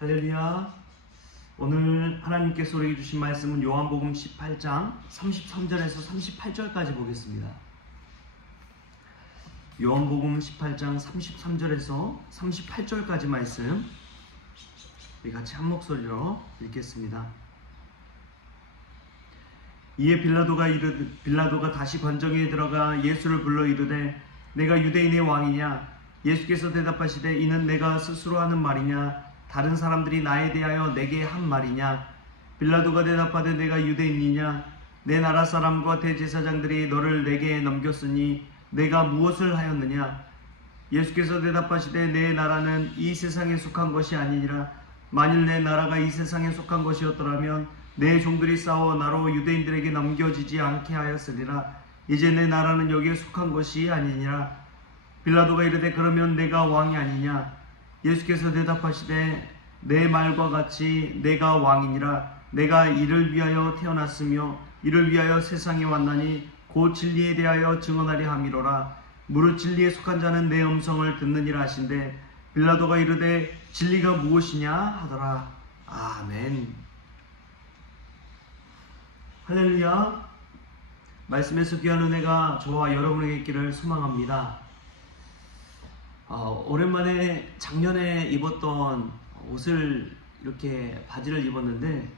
할렐루야. 오늘 하나님께서 우리에게 주신 말씀은 요한복음 18장 33절에서 38절까지 보겠습니다. 요한복음 18장 33절에서 38절까지 말씀 우리 같이 한 목소리로 읽겠습니다. 이에 빌라도가 다시 관정에 들어가 예수를 불러 이르되 내가 유대인의 왕이냐? 예수께서 대답하시되 이는 내가 스스로 하는 말이냐? 다른 사람들이 나에 대하여 내게 한 말이냐? 빌라도가 대답하되 내가 유대인이냐? 내 나라 사람과 대제사장들이 너를 내게 넘겼으니 내가 무엇을 하였느냐? 예수께서 대답하시되 내 나라는 이 세상에 속한 것이 아니니라. 만일 내 나라가 이 세상에 속한 것이었더라면 내 종들이 싸워 나로 유대인들에게 넘겨지지 않게 하였으리라. 이제 내 나라는 여기에 속한 것이 아니니라. 빌라도가 이르되 그러면 내가 왕이 아니냐? 예수께서 대답하시되 내 말과 같이 내가 왕이니라. 내가 이를 위하여 태어났으며 이를 위하여 세상에 왔나니 곧 진리에 대하여 증언하려 함이로라. 무릇 진리에 속한 자는 내 음성을 듣느니라 하신대 빌라도가 이르되 진리가 무엇이냐 하더라. 아멘. 할렐루야. 말씀에서 귀한 은혜가 저와 여러분에게 있기를 소망합니다. 오랜만에 작년에 입었던 옷을 이렇게 바지를 입었는데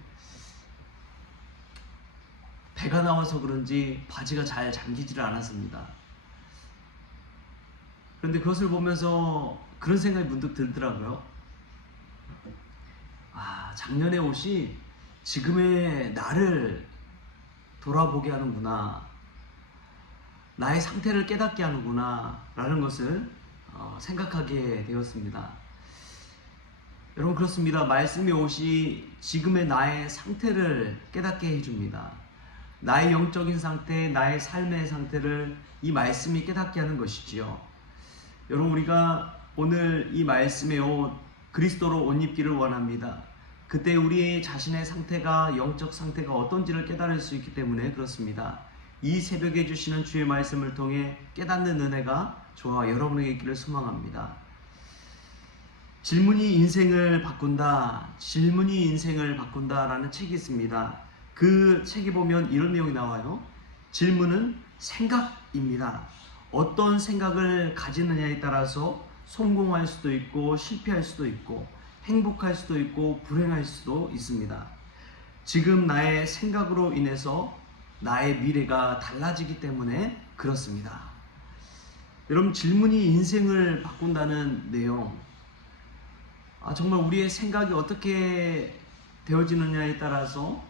배가 나와서 그런지 바지가 잘 잠기지를 않았습니다. 그런데 그것을 보면서 그런 생각이 문득 들더라고요. 작년의 옷이 지금의 나를 돌아보게 하는구나, 나의 상태를 깨닫게 하는구나 라는 것을 생각하게 되었습니다. 여러분, 그렇습니다. 말씀의 옷이 지금의 나의 상태를 깨닫게 해줍니다. 나의 영적인 상태, 나의 삶의 상태를 이 말씀이 깨닫게 하는 것이지요. 여러분, 우리가 오늘 이 말씀의 옷 그리스도로 옷 입기를 원합니다. 그때 우리 자신의 상태가, 영적 상태가 어떤지를 깨달을 수 있기 때문에 그렇습니다. 이 새벽에 주시는 주의 말씀을 통해 깨닫는 은혜가 저와 여러분에게 있기를 소망합니다. 질문이 인생을 바꾼다, 질문이 인생을 바꾼다라는 책이 있습니다. 그 책에 보면 이런 내용이 나와요. 질문은 생각입니다. 어떤 생각을 가지느냐에 따라서 성공할 수도 있고 실패할 수도 있고 행복할 수도 있고 불행할 수도 있습니다. 지금 나의 생각으로 인해서 나의 미래가 달라지기 때문에 그렇습니다. 여러분, 질문이 인생을 바꾼다는 내용, 정말 우리의 생각이 어떻게 되어지느냐에 따라서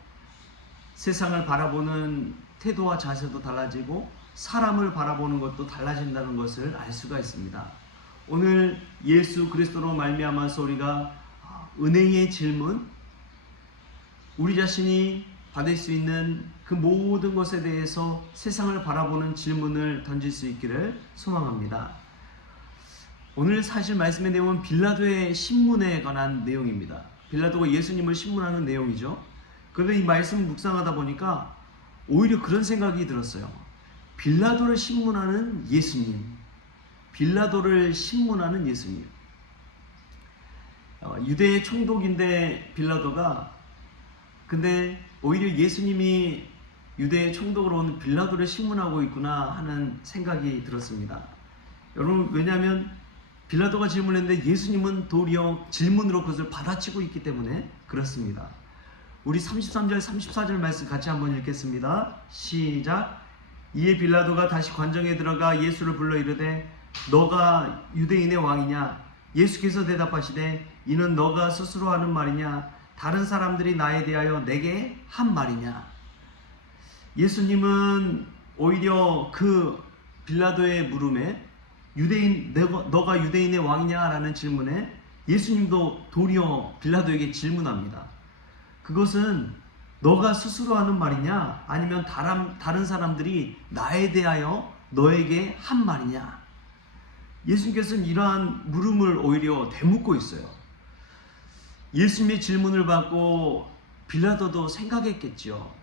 세상을 바라보는 태도와 자세도 달라지고 사람을 바라보는 것도 달라진다는 것을 알 수가 있습니다. 오늘 예수 그리스도로 말미암아서 우리가 은혜의 질문, 우리 자신이 받을 수 있는 그 모든 것에 대해서 세상을 바라보는 질문을 던질 수 있기를 소망합니다. 오늘 사실 말씀의 내용은 빌라도의 신문에 관한 내용입니다. 빌라도가 예수님을 신문하는 내용이죠. 그런데 이 말씀을 묵상하다 보니까 오히려 그런 생각이 들었어요. 빌라도를 신문하는 예수님, 빌라도를 신문하는 예수님. 유대의 총독인데 빌라도가, 근데 오히려 예수님이 유대의 총독으로 온 빌라도를 신문하고 있구나 하는 생각이 들었습니다. 여러분, 왜냐하면 빌라도가 질문했는데 예수님은 도리어 질문으로 그것을 받아치고 있기 때문에 그렇습니다. 우리 33절 34절 말씀 같이 한번 읽겠습니다. 시작. 이에 빌라도가 다시 관정에 들어가 예수를 불러 이르되 너가 유대인의 왕이냐? 예수께서 대답하시되 이는 너가 스스로 하는 말이냐? 다른 사람들이 나에 대하여 내게 한 말이냐? 예수님은 오히려 그 빌라도의 물음에 너가 유대인의 왕이냐? 라는 질문에 예수님도 도리어 빌라도에게 질문합니다. 그것은 너가 스스로 하는 말이냐? 아니면 다른 사람들이 나에 대하여 너에게 한 말이냐? 예수님께서는 이러한 물음을 오히려 되묻고 있어요. 예수님의 질문을 받고 빌라도도 생각했겠죠.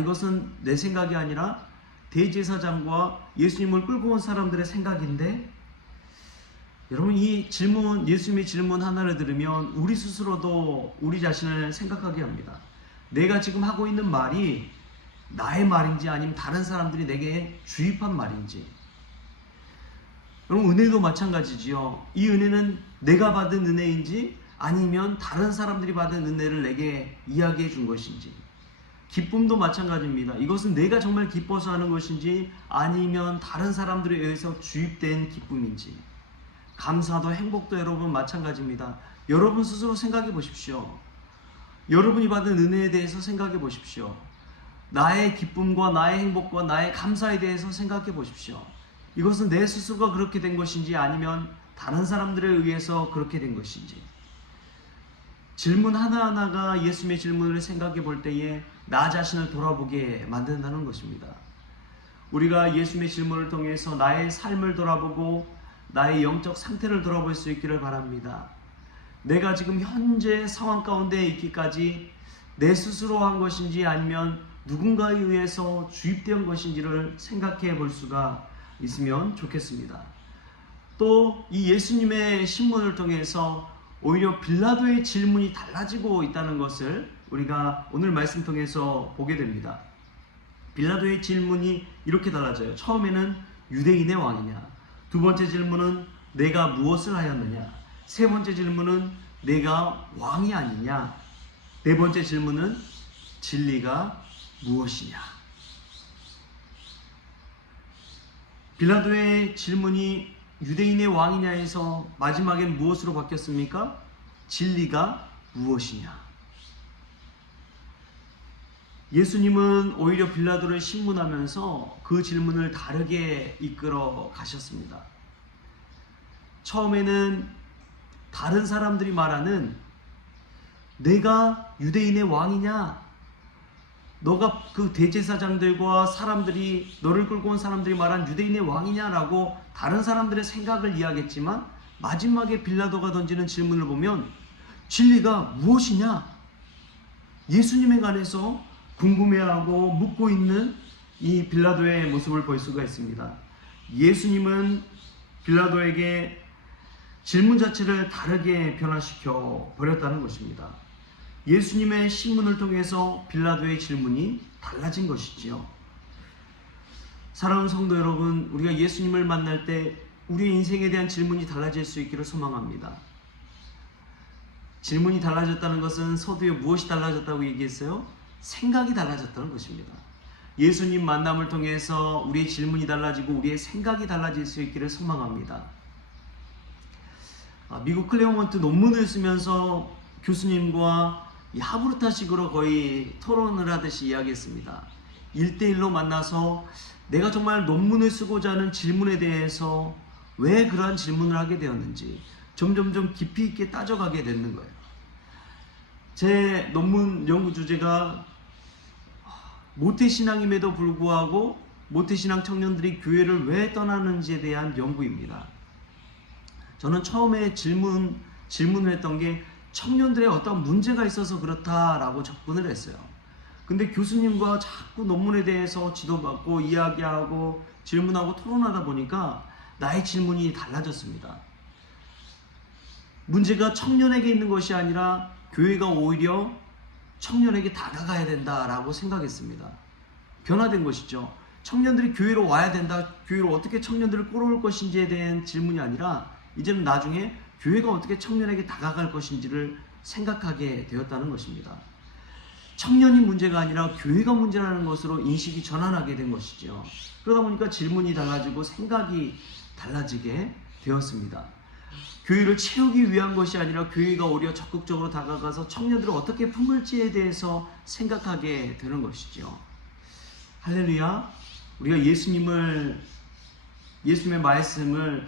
이것은 내 생각이 아니라 대제사장과 예수님을 끌고 온 사람들의 생각인데 여러분, 이 질문, 예수님의 질문 하나를 들으면 우리 스스로도 우리 자신을 생각하게 합니다. 내가 지금 하고 있는 말이 나의 말인지 아니면 다른 사람들이 내게 주입한 말인지. 여러분, 은혜도 마찬가지지요. 이 은혜는 내가 받은 은혜인지 아니면 다른 사람들이 받은 은혜를 내게 이야기해 준 것인지. 기쁨도 마찬가지입니다. 이것은 내가 정말 기뻐서 하는 것인지 아니면 다른 사람들에 의해서 주입된 기쁨인지. 감사도 행복도 여러분 마찬가지입니다. 여러분 스스로 생각해 보십시오. 여러분이 받은 은혜에 대해서 생각해 보십시오. 나의 기쁨과 나의 행복과 나의 감사에 대해서 생각해 보십시오. 이것은 내 스스로가 그렇게 된 것인지 아니면 다른 사람들에 의해서 그렇게 된 것인지. 질문 하나하나가 예수님의 질문을 생각해 볼 때에 나 자신을 돌아보게 만든다는 것입니다. 우리가 예수님의 질문을 통해서 나의 삶을 돌아보고 나의 영적 상태를 돌아볼 수 있기를 바랍니다. 내가 지금 현재 상황 가운데 있기까지 내 스스로 한 것인지 아니면 누군가에 의해서 주입된 것인지를 생각해 볼 수가 있으면 좋겠습니다. 또 이 예수님의 신문을 통해서 오히려 빌라도의 질문이 달라지고 있다는 것을 우리가 오늘 말씀 통해서 보게 됩니다. 빌라도의 질문이 이렇게 달라져요. 처음에는 유대인의 왕이냐, 두 번째 질문은 내가 무엇을 하였느냐, 세 번째 질문은 내가 왕이 아니냐, 네 번째 질문은 진리가 무엇이냐. 빌라도의 질문이 유대인의 왕이냐에서 마지막엔 무엇으로 바뀌었습니까? 진리가 무엇이냐. 예수님은 오히려 빌라도를 신문하면서 그 질문을 다르게 이끌어 가셨습니다. 처음에는 다른 사람들이 말하는 내가 유대인의 왕이냐, 너가 그 대제사장들과 사람들이 너를 끌고 온 사람들이 말한 유대인의 왕이냐라고 다른 사람들의 생각을 이야기했지만 마지막에 빌라도가 던지는 질문을 보면 진리가 무엇이냐, 예수님에 관해서 궁금해하고 묻고 있는 이 빌라도의 모습을 볼 수가 있습니다. 예수님은 빌라도에게 질문 자체를 다르게 변화시켜 버렸다는 것입니다. 예수님의 신문을 통해서 빌라도의 질문이 달라진 것이지요. 사랑하는 성도 여러분, 우리가 예수님을 만날 때 우리의 인생에 대한 질문이 달라질 수 있기를 소망합니다. 질문이 달라졌다는 것은 서두에 무엇이 달라졌다고 얘기했어요? 생각이 달라졌다는 것입니다. 예수님 만남을 통해서 우리의 질문이 달라지고 우리의 생각이 달라질 수 있기를 소망합니다. 미국 클레어몬트 논문을 쓰면서 교수님과 하브르타식으로 거의 토론을 하듯이 이야기했습니다. 1대1로 만나서 내가 정말 논문을 쓰고자 하는 질문에 대해서 왜 그러한 질문을 하게 되었는지 점점점 깊이 있게 따져가게 되는 거예요. 제 논문 연구 주제가 모태신앙임에도 불구하고 모태신앙 청년들이 교회를 왜 떠나는지에 대한 연구입니다. 저는 처음에 질문을 했던 게 청년들의 어떤 문제가 있어서 그렇다라고 접근을 했어요. 근데 교수님과 자꾸 논문에 대해서 지도받고 이야기하고 질문하고 토론하다 보니까 나의 질문이 달라졌습니다. 문제가 청년에게 있는 것이 아니라 교회가 오히려 청년에게 다가가야 된다라고 생각했습니다. 변화된 것이죠. 청년들이 교회로 와야 된다, 교회로 어떻게 청년들을 끌어올 것인지에 대한 질문이 아니라 이제는 나중에 교회가 어떻게 청년에게 다가갈 것인지를 생각하게 되었다는 것입니다. 청년이 문제가 아니라 교회가 문제라는 것으로 인식이 전환하게 된 것이죠. 그러다 보니까 질문이 달라지고 생각이 달라지게 되었습니다. 교회를 채우기 위한 것이 아니라 교회가 오히려 적극적으로 다가가서 청년들을 어떻게 품을지에 대해서 생각하게 되는 것이죠. 할렐루야. 우리가 예수님의 말씀을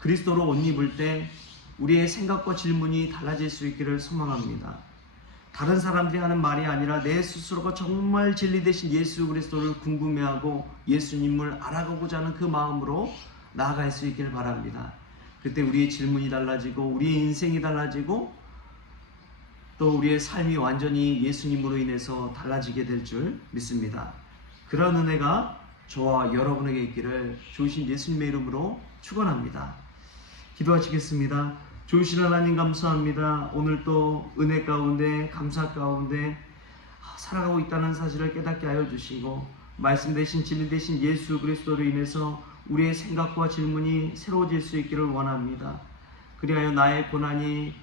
그리스도로 옷 입을 때 우리의 생각과 질문이 달라질 수 있기를 소망합니다. 다른 사람들이 하는 말이 아니라 내 스스로가 정말 진리 되신 예수 그리스도를 궁금해하고 예수님을 알아가고자 하는 그 마음으로 나아갈 수 있기를 바랍니다. 그때 우리의 질문이 달라지고 우리의 인생이 달라지고 또 우리의 삶이 완전히 예수님으로 인해서 달라지게 될 줄 믿습니다. 그런 은혜가 저와 여러분에게 있기를 주신 예수님의 이름으로 축원합니다. 기도하시겠습니다. 좋으신 하나님 감사합니다. 오늘 또 은혜 가운데 감사 가운데 살아가고 있다는 사실을 깨닫게 하여 주시고 말씀 대신 진리 대신 예수 그리스도로 인해서 우리의 생각과 질문이 새로워질 수 있기를 원합니다. 그리하여 나의 고난이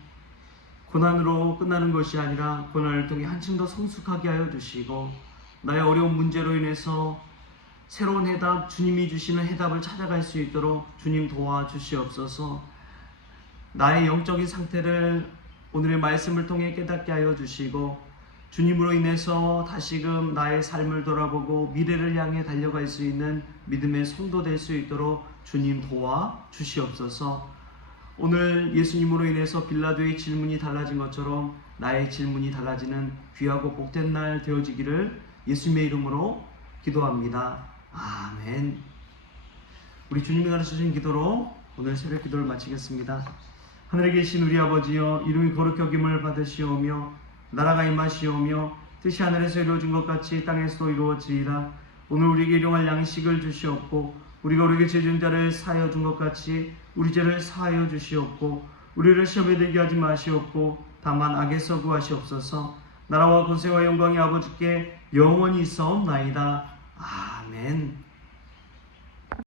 고난으로 끝나는 것이 아니라 고난을 통해 한층 더 성숙하게 하여 주시고 나의 어려운 문제로 인해서 새로운 해답, 주님이 주시는 해답을 찾아갈 수 있도록 주님 도와주시옵소서. 나의 영적인 상태를 오늘의 말씀을 통해 깨닫게 하여 주시고 주님으로 인해서 다시금 나의 삶을 돌아보고 미래를 향해 달려갈 수 있는 믿음의 성도 될 수 있도록 주님 도와주시옵소서. 오늘 예수님으로 인해서 빌라도의 질문이 달라진 것처럼 나의 질문이 달라지는 귀하고 복된 날 되어지기를 예수님의 이름으로 기도합니다. 아멘. 우리 주님이 가르쳐주신 기도로 오늘 새벽 기도를 마치겠습니다. 하늘에 계신 우리 아버지여, 이름이 거룩히 여김을 받으시오며 나라가 임하시오며 뜻이 하늘에서 이루어진 것 같이 땅에서도 이루어지이다. 오늘 우리에게 일용할 양식을 주시옵고 우리가 우리에게 죄 지은 자를 사하여 준 것 같이 우리 죄를 사하여 주시옵고 우리를 시험에 들게 하지 마시옵고 다만 악에서 구하시옵소서. 나라와 권세와 영광이 아버지께 영원히 있사옵나이다. 아멘.